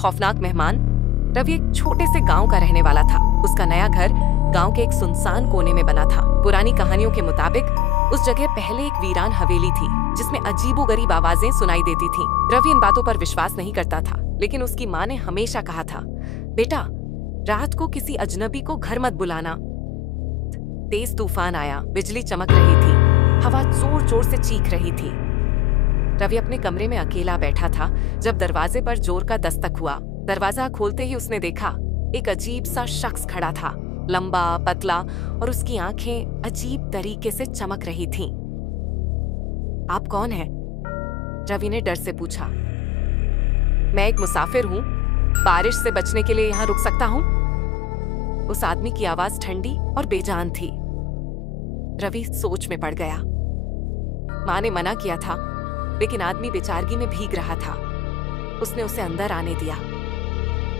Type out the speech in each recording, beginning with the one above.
खौफनाक मेहमान। रवि एक छोटे से गांव का रहने वाला था। उसका नया घर गांव के एक सुनसान कोने में बना था। पुरानी कहानियों के मुताबिक उस जगह पहले एक वीरान हवेली थी जिसमें अजीबोगरीब आवाजें सुनाई देती थीं। रवि इन बातों पर विश्वास नहीं करता था, लेकिन उसकी माँ ने हमेशा कहा था, बेटा रात को किसी अजनबी को घर मत बुलाना। तेज तूफान आया, बिजली चमक रही थी, हवा जोर जोर से चीख रही थी। रवि अपने कमरे में अकेला बैठा था जब दरवाजे पर जोर का दस्तक हुआ। दरवाजा खोलते ही उसने देखा एक अजीब सा शख्स खड़ा था, लंबा पतला, और उसकी आंखें अजीब तरीके से चमक रही थीं। आप कौन हैं? रवि ने डर से पूछा। मैं एक मुसाफिर हूं, बारिश से बचने के लिए यहां रुक सकता हूं। उस आदमी की आवाज ठंडी और बेजान थी। रवि सोच में पड़ गया। मां ने मना किया था, लेकिन आदमी बेचारगी में भीग रहा था। उसने उसे अंदर आने दिया,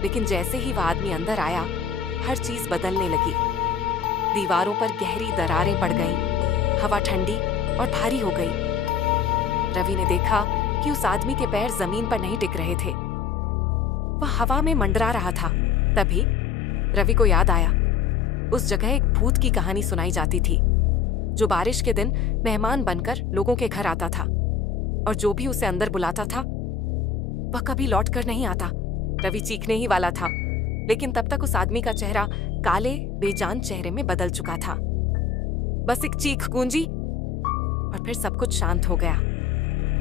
लेकिन जैसे ही वह आदमी अंदर आया, हर चीज बदलने लगी। दीवारों पर गहरी दरारें पड़ गईं, हवा ठंडी और भारी हो गई। रवि ने देखा कि उस आदमी के पैर जमीन पर नहीं टिक रहे थे, वह हवा में मंडरा रहा था। तभी रवि को याद आया, उस जगह एक भूत की कहानी सुनाई जाती थी, जो बारिश के दिन मेहमान बनकर लोगों के घर आता था, और जो भी उसे अंदर बुलाता था वह कभी लौट कर नहीं आता। रवि चीखने ही वाला था, लेकिन तब तक उस आदमी का चेहरा काले बेजान चेहरे में बदल चुका था। बस एक चीख गूंजी और फिर सब कुछ शांत हो गया।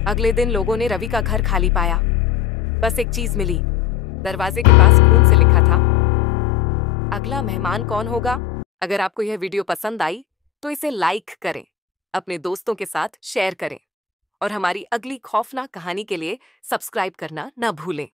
अगले दिन लोगों ने रवि का घर खाली पाया। बस एक चीज मिली, दरवाजे के पास खून से लिखा था, अगला मेहमान कौन होगा? अगर आपको यह वीडियो पसंद आई तो इसे लाइक करें, अपने दोस्तों के साथ शेयर करें, और हमारी अगली खौफनाक कहानी के लिए सब्सक्राइब करना न भूलें।